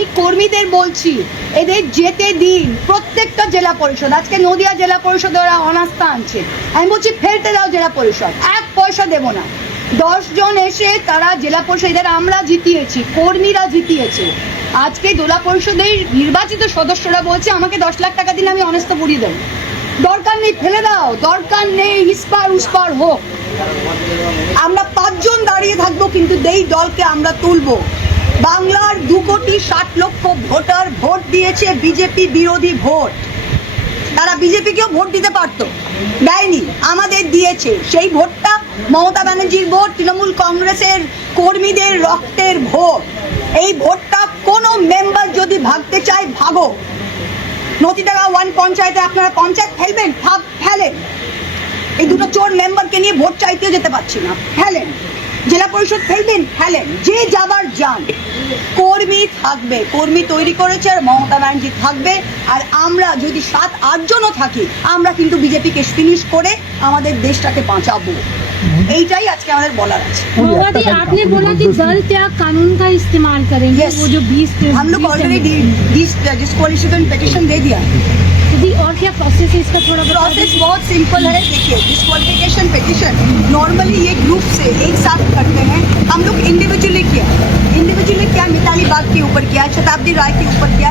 আমি কর্মীদের বলছি এদের যেতে দিন, প্রত্যেকটা জেলা পরিষদ। আজকে নদিয়া জেলা পরিষদ ওরা অনাস্থা আনছে, আমি বলছি ফেলতে দাও জেলা পরিষদ, 1 পয়সা দেবো না। 10 জন এসে তারা জেলা পরিষদ, এদের আমরা জিতিয়েছি, কর্মীরা জিতিয়েছে। আজকে জেলা পরিষদের নির্বাচিত সদস্যরা বলছে আমাকে 10 লাখ টাকা দিলে আমি অনাস্থা পুড়িয়ে দেবো। দরকার নেই, ফেলে দাও, দরকার নেই, ইস্পার উস্পার হোক। আমরা 5 জন দাঁড়িয়ে থাকবো, কিন্তু এই দলকে আমরা তুলবো। বাংলার 2,60,00,000 ভোটার ভোট দিয়েছে বিজেপি বিরোধী ভোট। তারা বিজেপিকেও ভোট দিতে পারতো, দেয়নি, আমাদের দিয়েছে। সেই ভোটটা মমতা ব্যানার্জির ভোট, তৃণমূল কংগ্রেসের কর্মীদের রক্তের ভোট। এই ভোটটা কোনো মেম্বার যদি ভাগতে চায় ভাগো। নদীডাঙ্গা 1 পঞ্চায়েতে আপনারা পঞ্চায়েত ফেলবেন, ফেলেন। এই দুটো চোর মেম্বারকে নিয়ে ভোট চাইতেও যেতে পারছি না, ফেলেন। জেলা পরিষদ ফেলবেন, ফেলেন, যে যাবার যান। কর্মী থাকবে, কর্মী তৈরি করেছে, আর মমতা ব্যানার্জি থাকবে। আর আমরা যদি 7-8 জনও থাকি, আমরা কিন্তু বিজেপিকে ফিনিশ করে আমাদের দেশটাকে বাঁচাবো। এইটাই আজকে আমাদের বলার আছে। मोदी आपने बोला कि दल त्याग कानून का इस्तेमाल करेंगे। Yes. वो जो 20 हम लोग ऑलरेडी डिस्क्वालिफिकेशन पिटीशन दे दिया। और क्या प्रोसेस है इसका, थोड़ा बता प्रोसेस बहुत सिंपल है। देखिए, डिस्क्वालिफिकेशन पिटीशन नॉर्मली ये ग्रुप से एक साथ करते हैं, हम लोग इंडिविजुअली किया। मिताली बाग के ऊपर किया, शताब्दी राय के ऊपर किया,